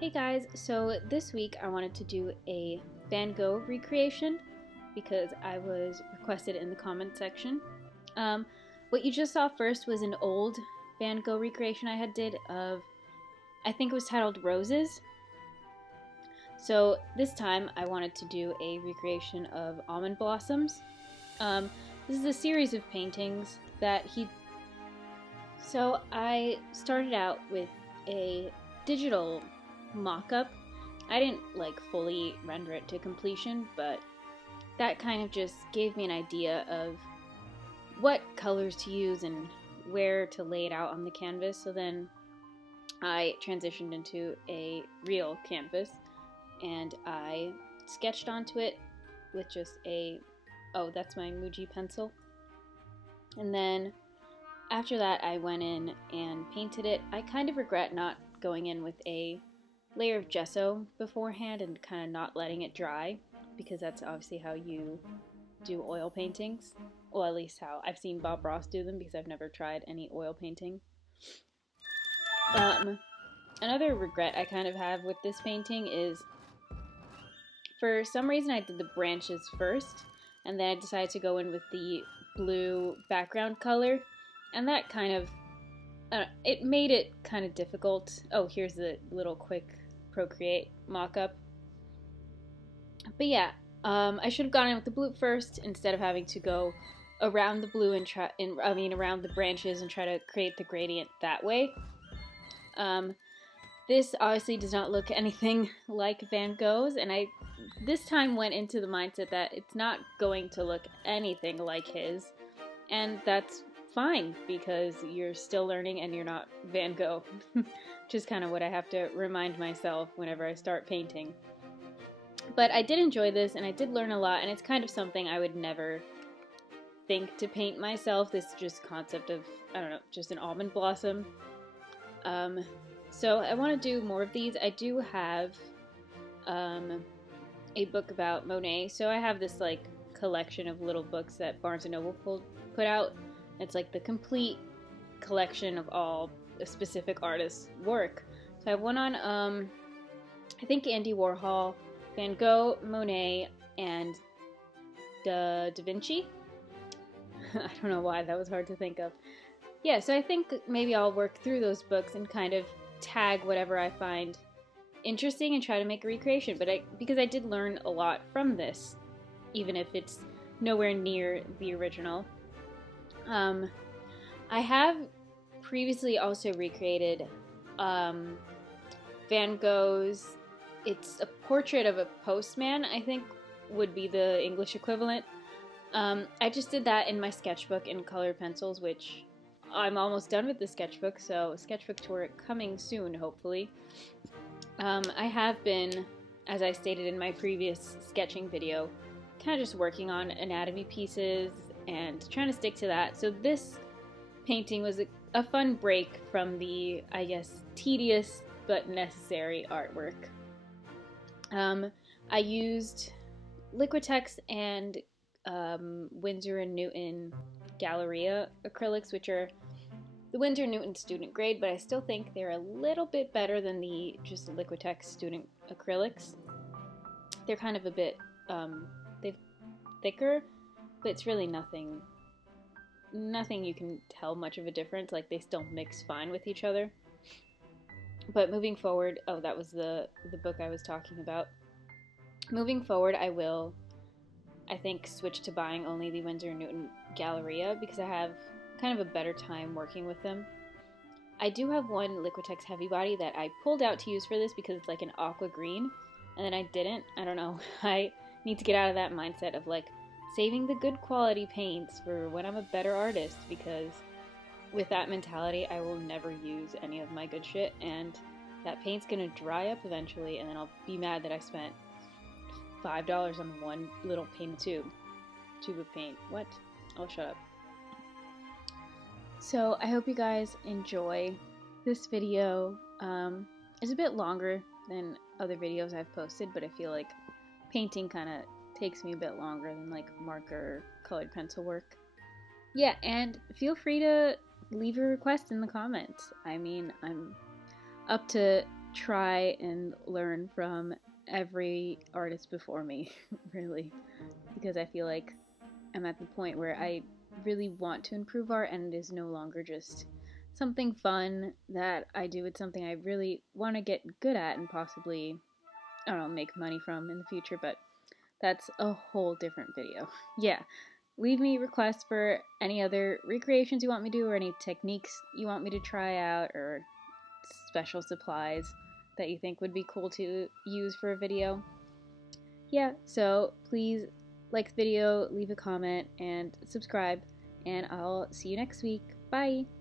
Hey guys, so this week I wanted to do a Van Gogh recreation because I was requested in the comment section. What you just saw first was an old Van Gogh recreation I did of, I think it was titled Roses. So this time I wanted to do a recreation of Almond Blossoms. This is a series of paintings that So I started out with a digital mock-up. I didn't fully render it to completion, but that kind of just gave me an idea of what colors to use and where to lay it out on the canvas. So then I transitioned into a real canvas and I sketched onto it with just that's my Muji pencil. And then after that I went in and painted it. I kind of regret not going in with a layer of gesso beforehand and kind of not letting it dry, because that's obviously how you do oil paintings. Well, at least how I've seen Bob Ross do them, because I've never tried any oil painting. Another regret I kind of have with this painting is, for some reason I did the branches first, and then I decided to go in with the blue background color, and that kind of it made it kind of difficult. Oh, here's the little quick Procreate mock-up. But yeah, I should have gone in with the blue first instead of having to go around the blue and around the branches and try to create the gradient that way. This obviously does not look anything like Van Gogh's, and I this time went into the mindset that it's not going to look anything like his, and that's fine, because you're still learning and you're not Van Gogh, which is kind of what I have to remind myself whenever I start painting. But I did enjoy this, and I did learn a lot, and it's kind of something I would never think to paint myself, this just concept of, I don't know, just an almond blossom. So I want to do more of these. I do have a book about Monet, so I have this collection of little books that Barnes & Noble put out. It's like the complete collection of all a specific artist's work. So I have one on, I think Andy Warhol, Van Gogh, Monet, and Da Vinci. I don't know why, that was hard to think of. Yeah, so I think maybe I'll work through those books and kind of tag whatever I find interesting and try to make a recreation. But because I did learn a lot from this, even if it's nowhere near the original. I have previously also recreated Van Gogh's, it's a portrait of a postman, I think would be the English equivalent. I just did that in my sketchbook in colored pencils, which I'm almost done with the sketchbook, so sketchbook tour coming soon, hopefully. I have been, as I stated in my previous sketching video, kind of just working on anatomy pieces and trying to stick to that. So this painting was a fun break from the, I guess, tedious but necessary artwork. I used Liquitex and Winsor & Newton Galleria acrylics, which are the Winsor & Newton student grade, but I still think they're a little bit better than the just Liquitex student acrylics. They're kind of a bit they're thicker, but it's really nothing you can tell much of a difference. Like, they still mix fine with each other. But moving forward, that was the book I was talking about. Moving forward, I will, I think, switch to buying only the Winsor & Newton Galleria, because I have kind of a better time working with them. I do have one Liquitex Heavy Body that I pulled out to use for this because it's like an aqua green, and then I didn't. I don't know. I need to get out of that mindset of saving the good quality paints for when I'm a better artist, because with that mentality I will never use any of my good shit, and that paint's gonna dry up eventually, and then I'll be mad that I spent $5 on one little painted tube of paint. What? I'll shut up. So I hope you guys enjoy this video. It's a bit longer than other videos I've posted, but I feel like painting kind of takes me a bit longer than marker colored pencil work. Yeah, and feel free to leave a request in the comments. I mean, I'm up to try and learn from every artist before me, really, because I feel like I'm at the point where I really want to improve art and it is no longer just something fun that I do. It's something I really want to get good at and possibly, I don't know, make money from in the future, but that's a whole different video. Yeah, leave me requests for any other recreations you want me to do or any techniques you want me to try out or special supplies that you think would be cool to use for a video. Yeah, so please like the video, leave a comment, and subscribe, and I'll see you next week. Bye!